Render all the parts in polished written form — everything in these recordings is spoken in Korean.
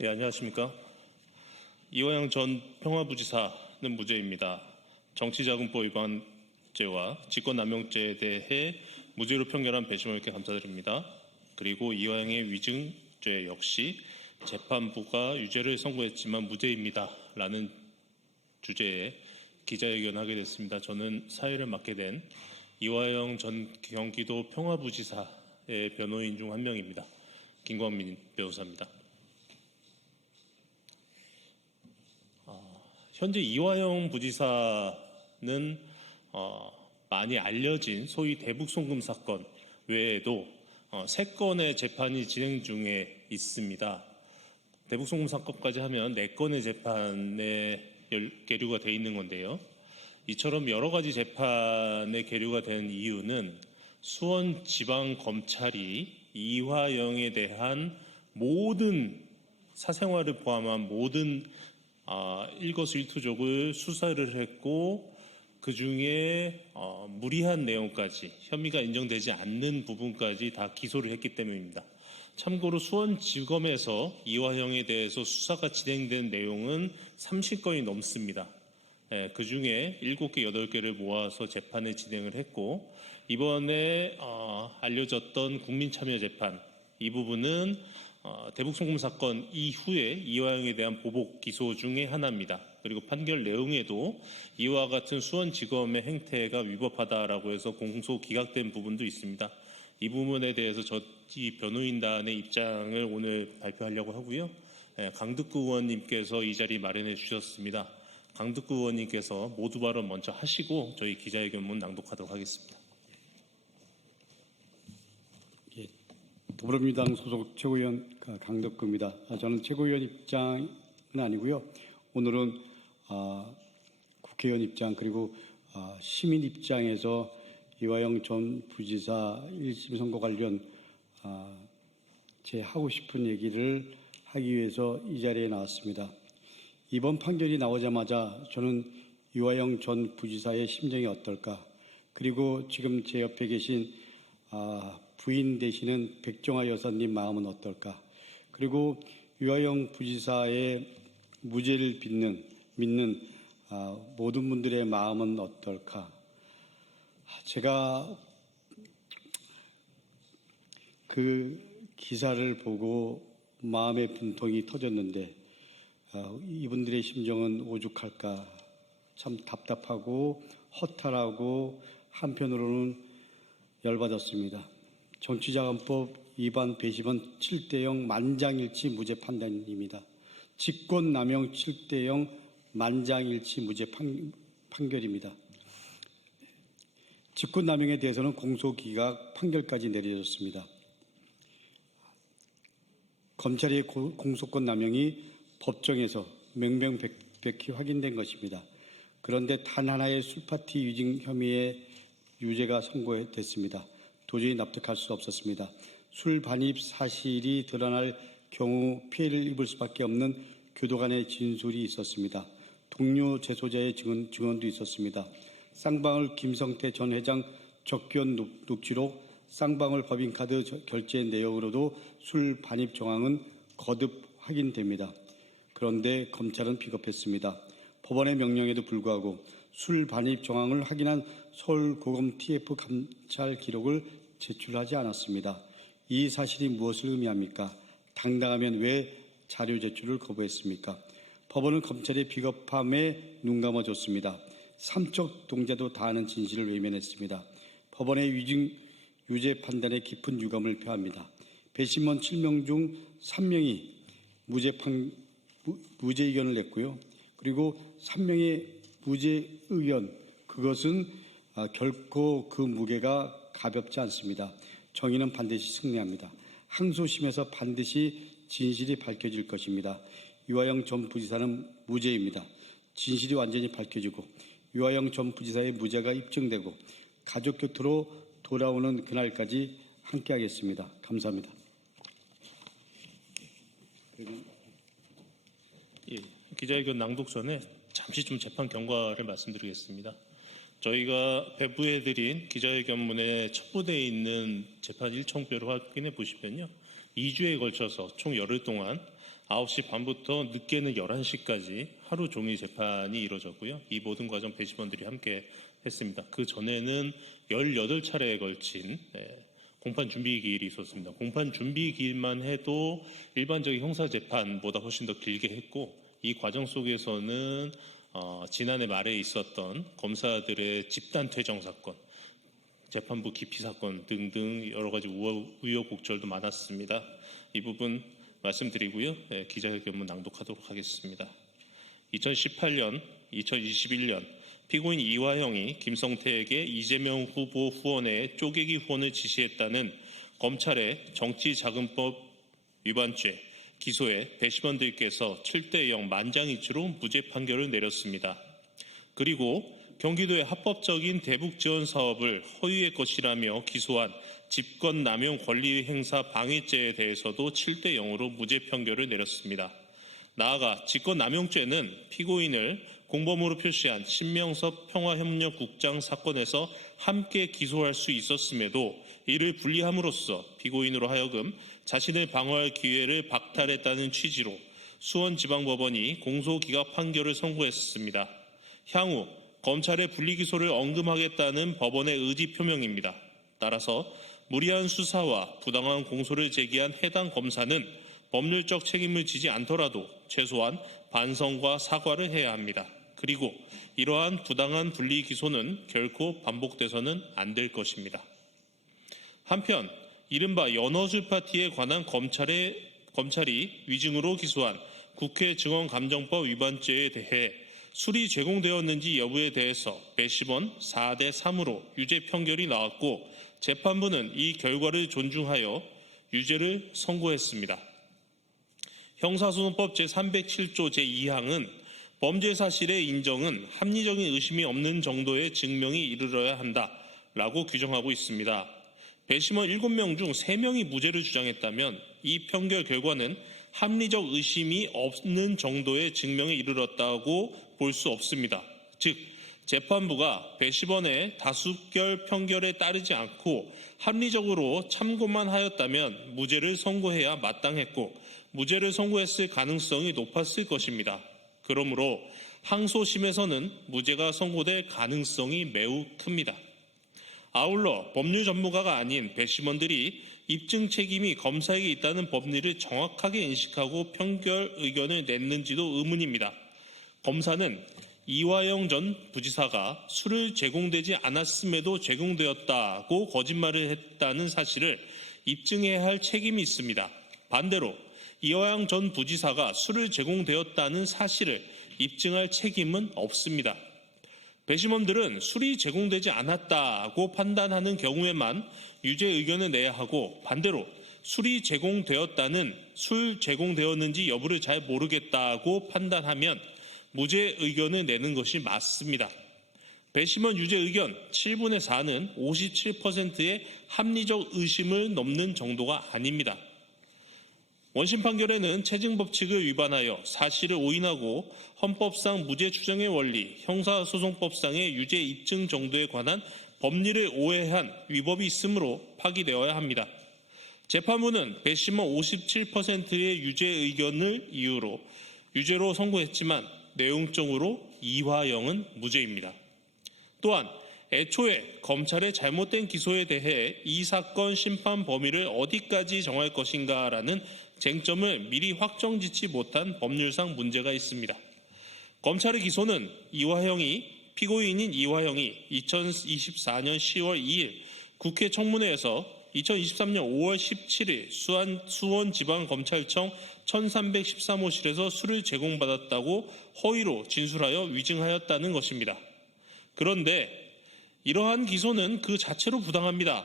네, 안녕하십니까. 이화영 전 평화부지사는 무죄입니다. 정치자금법 위반죄와 직권남용죄에 대해 무죄로 판결한 배심원께 감사드립니다. 그리고 이화영의 위증죄 역시 재판부가 유죄를 선고했지만 무죄입니다. 라는 주제에 기자회견하게 됐습니다. 저는 사회를 맡게 된 이화영 전 경기도 평화부지사의 변호인 중 한 명입니다. 김광민 변호사입니다. 현재 이화영 부지사는 많이 알려진 소위 대북송금 사건 외에도 3건의 재판이 진행 중에 있습니다. 대북송금 사건까지 하면 4건의 재판에 계류가 되어 있는 건데요. 이처럼 여러 가지 재판에 계류가 된 이유는 수원지방검찰이 이화영에 대한 모든 사생활을 포함한 모든 일거수일투족을 수사를 했고 그중에 무리한 내용까지 혐의가 인정되지 않는 부분까지 다 기소를 했기 때문입니다. 참고로 수원지검에서 이화영에 대해서 수사가 진행된 내용은 30건이 넘습니다. 그중에 7개, 8개를 모아서 재판을 진행을 했고 이번에 알려졌던 국민참여재판 이 부분은 대북송금 사건 이후에 이화영에 대한 보복 기소 중에 하나입니다. 그리고 판결 내용에도 이와 같은 수원지검의 행태가 위법하다라고 해서 공소 기각된 부분도 있습니다. 이 부분에 대해서 이 변호인단의 입장을 오늘 발표하려고 하고요. 강득구 의원님께서 이 자리 마련해 주셨습니다. 강득구 의원님께서 모두 발언 먼저 하시고 저희 기자회견문 낭독하도록 하겠습니다. 더불어민주당 소속 최고위원 강덕구입니다. 저는 최고위원 입장은 아니고요. 오늘은 국회의원 입장 그리고 시민 입장에서 이화영 전 부지사 1심 선고 관련 제 하고 싶은 얘기를 하기 위해서 이 자리에 나왔습니다. 이번 판결이 나오자마자 저는 이화영 전 부지사의 심정이 어떨까, 그리고 지금 제 옆에 계신 부인 되시는 백종화 여사님 마음은 어떨까, 그리고 이화영 부지사의 무죄를 믿는 모든 분들의 마음은 어떨까. 제가 그 기사를 보고 마음의 분통이 터졌는데 이분들의 심정은 오죽할까, 참 답답하고 허탈하고 한편으로는 열받았습니다. 정치자금법 위반 배심원 7대0 만장일치 무죄 판단입니다. 직권남용 7대0 만장일치 무죄 판결입니다. 직권남용에 대해서는 공소기각 판결까지 내려졌습니다. 검찰의 공소권 남용이 법정에서 명명백백히 확인된 것입니다. 그런데 단 하나의 술파티 위증 혐의에 유죄가 선고됐습니다. 도저히 납득할 수 없었습니다. 술 반입 사실이 드러날 경우 피해를 입을 수밖에 없는 교도 간의 진술이 있었습니다. 동료 재소자의 증언도 있었습니다. 쌍방울 김성태 전 회장 접견 녹취록, 쌍방울 법인카드 결제 내역으로도 술 반입 정황은 거듭 확인됩니다. 그런데 검찰은 비겁했습니다. 법원의 명령에도 불구하고 술 반입 정황을 확인한 서울고검 TF 감찰 기록을 제출하지 않았습니다. 이 사실이 무엇을 의미합니까? 당당하면 왜 자료 제출을 거부했습니까? 법원은 검찰의 비겁함에 눈감아줬습니다. 삼척 동자도 다 아는 진실을 외면했습니다. 법원의 유죄 판단에 깊은 유감을 표합니다. 배심원 7명 중 3명이 무죄 의견을 냈고요. 그리고 3명의 무죄 의견, 그것은 결코 그 무게가 가볍지 않습니다. 정의는 반드시 승리합니다. 항소심에서 반드시 진실이 밝혀질 것입니다. 이화영 전 부지사는 무죄입니다. 진실이 완전히 밝혀지고 이화영 전 부지사의 무죄가 입증되고 가족 곁으로 돌아오는 그날까지 함께하겠습니다. 감사합니다. 기자회견 낭독 전에 잠시 좀 재판 경과를 말씀드리겠습니다. 저희가 배부해드린 기자회견문에 첩부되어 있는 재판 일정표를 확인해 보시면요. 2주에 걸쳐서 총 열흘 동안 9시 반부터 늦게는 11시까지 하루 종일 재판이 이루어졌고요. 이 모든 과정 배심원들이 함께 했습니다. 그 전에는 18차례에 걸친 공판 준비 기일이 있었습니다. 공판 준비 기일만 해도 일반적인 형사재판보다 훨씬 더 길게 했고, 이 과정 속에서는 지난해 말에 있었던 검사들의 집단 퇴정 사건, 재판부 기피 사건 등등 여러 가지 우여곡절도 많았습니다. 이 부분 말씀드리고요. 기자회견문 낭독하도록 하겠습니다. 2018년, 2021년 피고인 이화영이 김성태에게 이재명 후보 후원에 쪼개기 후원을 지시했다는 검찰의 정치자금법 위반죄 기소에 배심원들께서 7대0 만장일치로 무죄 판결을 내렸습니다. 그리고 경기도의 합법적인 대북지원 사업을 허위의 것이라며 기소한 집권남용 권리행사 방해죄에 대해서도 7대0으로 무죄 판결을 내렸습니다. 나아가 직권남용죄는 피고인을 공범으로 표시한 신명섭 평화협력국장 사건에서 함께 기소할 수 있었음에도 이를 분리함으로써 피고인으로 하여금 자신을 방어할 기회를 박탈했다는 취지로 수원지방법원이 공소기각 판결을 선고했습니다. 향후 검찰의 분리기소를 언급하겠다는 법원의 의지 표명입니다. 따라서 무리한 수사와 부당한 공소를 제기한 해당 검사는 법률적 책임을 지지 않더라도 최소한 반성과 사과를 해야 합니다. 그리고 이러한 부당한 분리기소는 결코 반복돼서는 안 될 것입니다. 한편 이른바 연어술 파티에 관한 검찰이 위증으로 기소한 국회 증언감정법 위반죄에 대해 술이 제공되었는지 여부에 대해서 배심원 4대3으로 유죄 판결이 나왔고, 재판부는 이 결과를 존중하여 유죄를 선고했습니다. 형사소송법 제307조 제2항은 범죄 사실의 인정은 합리적인 의심이 없는 정도의 증명이 이르러야 한다라고 규정하고 있습니다. 배심원 7명 중 3명이 무죄를 주장했다면 이 판결 결과는 합리적 의심이 없는 정도의 증명에 이르렀다고 볼 수 없습니다. 즉, 재판부가 배심원의 다수결 판결에 따르지 않고 합리적으로 참고만 하였다면 무죄를 선고해야 마땅했고, 무죄를 선고했을 가능성이 높았을 것입니다. 그러므로 항소심에서는 무죄가 선고될 가능성이 매우 큽니다. 아울러 법률 전문가가 아닌 배심원들이 입증 책임이 검사에게 있다는 법리를 정확하게 인식하고 판결 의견을 냈는지도 의문입니다. 검사는 이화영 전 부지사가 술을 제공되지 않았음에도 제공되었다고 거짓말을 했다는 사실을 입증해야 할 책임이 있습니다. 반대로 이화영 전 부지사가 술을 제공되었다는 사실을 입증할 책임은 없습니다. 배심원들은 술이 제공되지 않았다고 판단하는 경우에만 유죄 의견을 내야 하고, 반대로 술이 제공되었다는 술 제공되었는지 여부를 잘 모르겠다고 판단하면 무죄 의견을 내는 것이 맞습니다. 배심원 유죄 의견 7분의 4는 57%의 합리적 의심을 넘는 정도가 아닙니다. 원심 판결에는 체증 법칙을 위반하여 사실을 오인하고 헌법상 무죄 추정의 원리, 형사소송법상의 유죄 입증 정도에 관한 법리를 오해한 위법이 있으므로 파기되어야 합니다. 재판부는 배심원 57%의 유죄 의견을 이유로 유죄로 선고했지만 내용적으로 이화영은 무죄입니다. 또한 애초에 검찰의 잘못된 기소에 대해 이 사건 심판 범위를 어디까지 정할 것인가라는 쟁점을 미리 확정짓지 못한 법률상 문제가 있습니다. 검찰의 기소는 피고인인 이화영이 2024년 10월 2일 국회 청문회에서 2023년 5월 17일 수원지방검찰청 1313호실에서 술을 제공받았다고 허위로 진술하여 위증하였다는 것입니다. 그런데 이러한 기소는 그 자체로 부당합니다.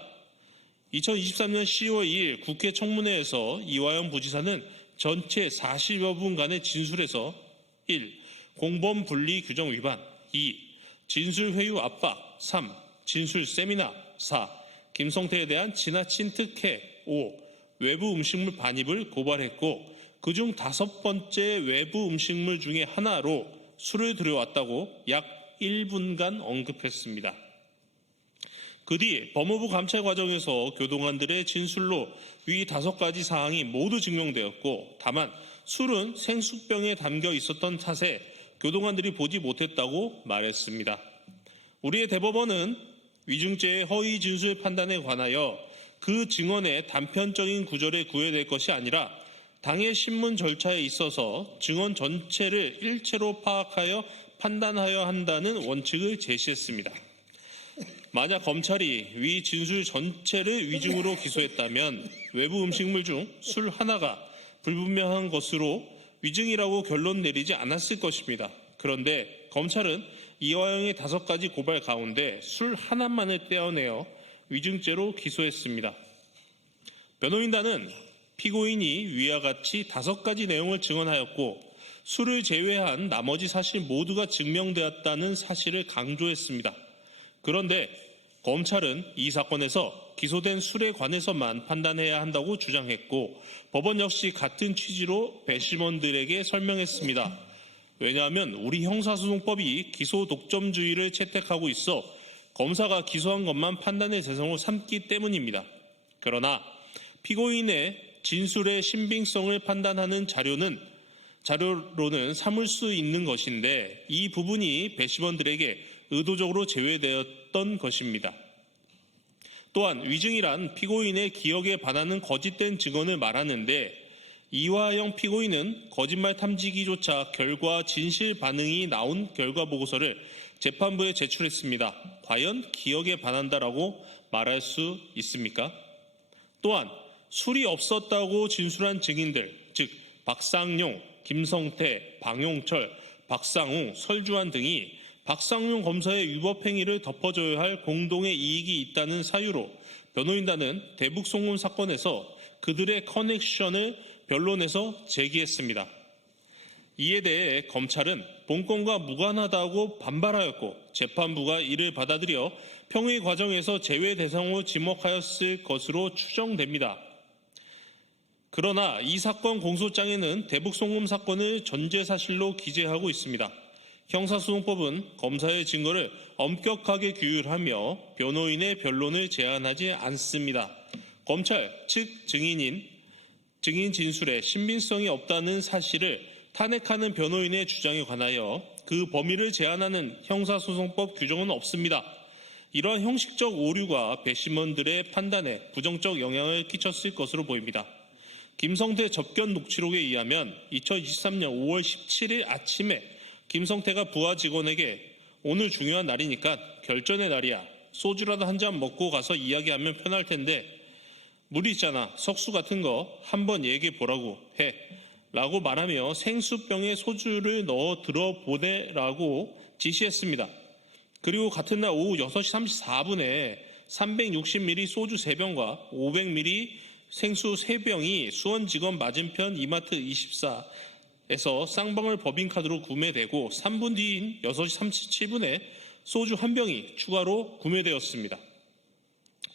2023년 10월 2일 국회 청문회에서 이화영 부지사는 전체 40여 분간의 진술에서 1. 공범 분리 규정 위반, 2. 진술 회유 압박, 3. 진술 세미나, 4. 김성태에 대한 지나친 특혜, 5. 외부 음식물 반입을 고발했고, 그중 5번째 외부 음식물 중에 하나로 술을 들여왔다고 약 1분간 언급했습니다. 그 뒤 법무부 감찰 과정에서 교동원들의 진술로 위 5가지 사항이 모두 증명되었고, 다만 술은 생수병에 담겨 있었던 탓에 교도관들이 보지 못했다고 말했습니다. 우리의 대법원은 위증죄의 허위 진술 판단에 관하여 그 증언의 단편적인 구절에 구애될 것이 아니라 당해 신문 절차에 있어서 증언 전체를 일체로 파악하여 판단하여야 한다는 원칙을 제시했습니다. 만약 검찰이 위 진술 전체를 위증으로 기소했다면 외부 음식물 중 술 하나가 불분명한 것으로 위증이라고 결론 내리지 않았을 것입니다. 그런데 검찰은 이화영의 5가지 고발 가운데 술 하나만을 떼어내어 위증죄로 기소했습니다. 변호인단은 피고인이 위와 같이 5가지 내용을 증언하였고 술을 제외한 나머지 사실 모두가 증명되었다는 사실을 강조했습니다. 그런데 검찰은 이 사건에서 기소된 술에 관해서만 판단해야 한다고 주장했고 법원 역시 같은 취지로 배심원들에게 설명했습니다. 왜냐하면 우리 형사소송법이 기소 독점주의를 채택하고 있어 검사가 기소한 것만 판단의 대상으로 삼기 때문입니다. 그러나 피고인의 진술의 신빙성을 판단하는 자료로는 삼을 수 있는 것인데 이 부분이 배심원들에게 의도적으로 제외되었던 것입니다. 또한 위증이란 피고인의 기억에 반하는 거짓된 증언을 말하는데 이화영 피고인은 거짓말 탐지기조차 결과 진실 반응이 나온 결과 보고서를 재판부에 제출했습니다. 과연 기억에 반한다라고 말할 수 있습니까? 또한 술이 없었다고 진술한 증인들, 즉 박상용, 김성태, 방용철, 박상웅, 설주환 등이 박상용 검사의 위법행위를 덮어줘야 할 공동의 이익이 있다는 사유로 변호인단은 대북송금 사건에서 그들의 커넥션을 변론에서 제기했습니다. 이에 대해 검찰은 본건과 무관하다고 반발하였고 재판부가 이를 받아들여 평의 과정에서 제외 대상으로 지목하였을 것으로 추정됩니다. 그러나 이 사건 공소장에는 대북송금 사건을 전제사실로 기재하고 있습니다. 형사소송법은 검사의 증거를 엄격하게 규율하며 변호인의 변론을 제한하지 않습니다. 검찰 측 증인 진술에 신빙성이 없다는 사실을 탄핵하는 변호인의 주장에 관하여 그 범위를 제한하는 형사소송법 규정은 없습니다. 이러한 형식적 오류가 배심원들의 판단에 부정적 영향을 끼쳤을 것으로 보입니다. 김성태 접견 녹취록에 의하면 2023년 5월 17일 아침에 김성태가 부하 직원에게 오늘 중요한 날이니까 결전의 날이야. 소주라도 한 잔 먹고 가서 이야기하면 편할 텐데 물 있잖아. 석수 같은 거 한번 얘기해 보라고 해. 라고 말하며 생수병에 소주를 넣어 들어보내라고 지시했습니다. 그리고 같은 날 오후 6시 34분에 360ml 소주 3병과 500ml 생수 3병이 수원지검 맞은편 이마트 24에서 쌍방울 법인카드로 구매되고 3분 뒤인 6시 37분에 소주 1병이 추가로 구매되었습니다.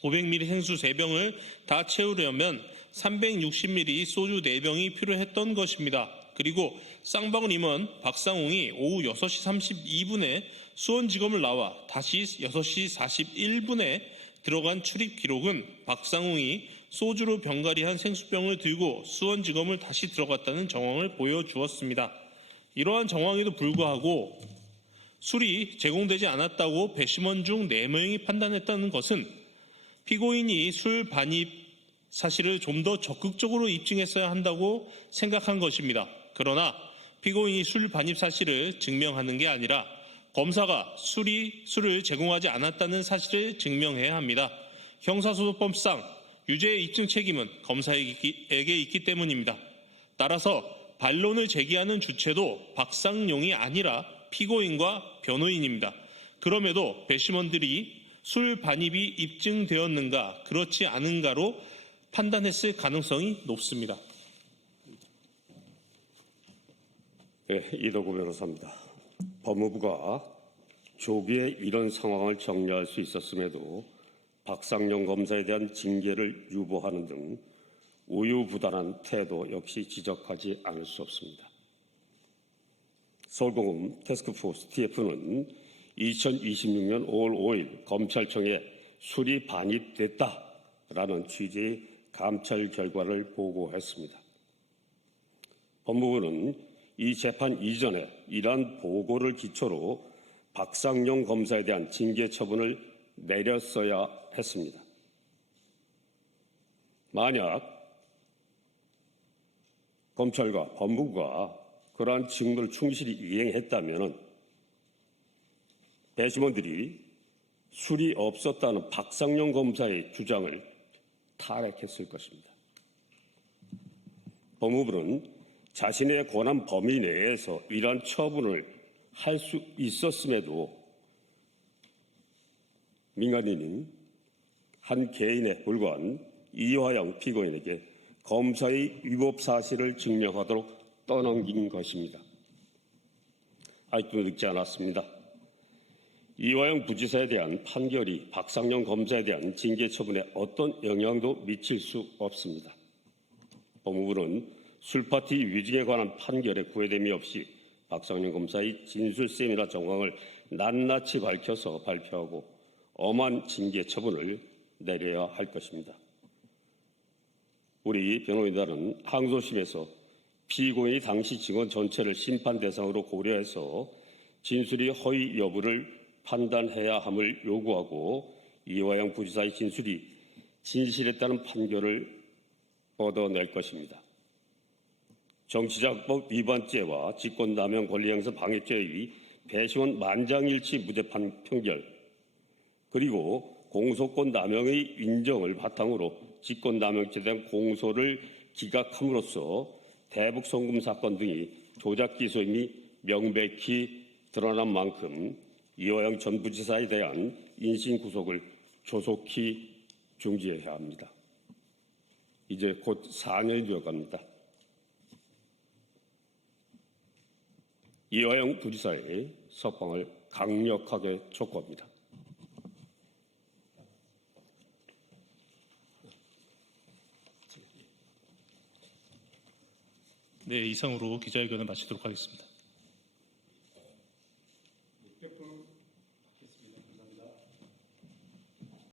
500ml 생수 3병을 다 채우려면 360ml 소주 4병이 필요했던 것입니다. 그리고 쌍방울 임원 박상웅이 오후 6시 32분에 수원지검을 나와 다시 6시 41분에 들어간 출입 기록은 박상웅이 소주로 병가리한 생수병을 들고 수원지검을 다시 들어갔다는 정황을 보여주었습니다. 이러한 정황에도 불구하고 술이 제공되지 않았다고 배심원 중 4명이 판단했다는 것은 피고인이 술 반입 사실을 좀 더 적극적으로 입증했어야 한다고 생각한 것입니다. 그러나 피고인이 술 반입 사실을 증명하는 게 아니라 검사가 술을 제공하지 않았다는 사실을 증명해야 합니다. 형사소송법상 유죄의 입증 책임은 검사에게 있기 때문입니다. 따라서 반론을 제기하는 주체도 박상용이 아니라 피고인과 변호인입니다. 그럼에도 배심원들이 술 반입이 입증되었는가 그렇지 않은가로 판단했을 가능성이 높습니다. 네, 이덕우 변호사입니다. 법무부가 조기에 이런 상황을 정리할 수 있었음에도 박상용 검사에 대한 징계를 유보하는 등 우유부단한 태도 역시 지적하지 않을 수 없습니다. 서울고검 태스크포스 TF는 2026년 5월 5일 검찰청에 술이 반입됐다라는 취지의 감찰 결과를 보고했습니다. 법무부는 이 재판 이전에 이러한 보고를 기초로 박상용 검사에 대한 징계 처분을 내렸어야 했습니다. 만약 검찰과 법무부가 그러한 직무를 충실히 이행했다면 배심원들이 술이 없었다는 박상용 검사의 주장을 탈핵했을 것입니다. 법무부는 자신의 권한 범위 내에서 이러한 처분을 할 수 있었음에도 민간인인 한 개인에 불과한 이화영 피고인에게 검사의 위법 사실을 증명하도록 떠넘긴 것입니다. 아직도 늦지 않았습니다. 이화영 부지사에 대한 판결이 박상용 검사에 대한 징계 처분에 어떤 영향도 미칠 수 없습니다. 법무부는 술파티 위증에 관한 판결에 구애됨이 없이 박상용 검사의 진술셈이나 정황을 낱낱이 밝혀서 발표하고 엄한 징계 처분을 내려야 할 것입니다. 우리 변호인단은 항소심에서 피고인이 당시 증언 전체를 심판 대상으로 고려해서 진술이 허위 여부를 판단해야 함을 요구하고 이화영 부지사의 진술이 진실했다는 판결을 얻어낼 것입니다. 정치자금법 위반죄와 직권남용 권리행사 방해죄의 배심원 만장일치 무죄 판결, 그리고 공소권 남용의 인정을 바탕으로 직권남용죄에 대한 공소를 기각함으로써 대북송금 사건 등이 조작 기소임이 명백히 드러난 만큼 이화영 전 부지사에 대한 인신구속을 조속히 중지해야 합니다. 이제 곧 4년이 되어갑니다. 이화영 부지사의 석방을 강력하게 촉구합니다. 네, 이상으로 기자회견을 마치도록 하겠습니다.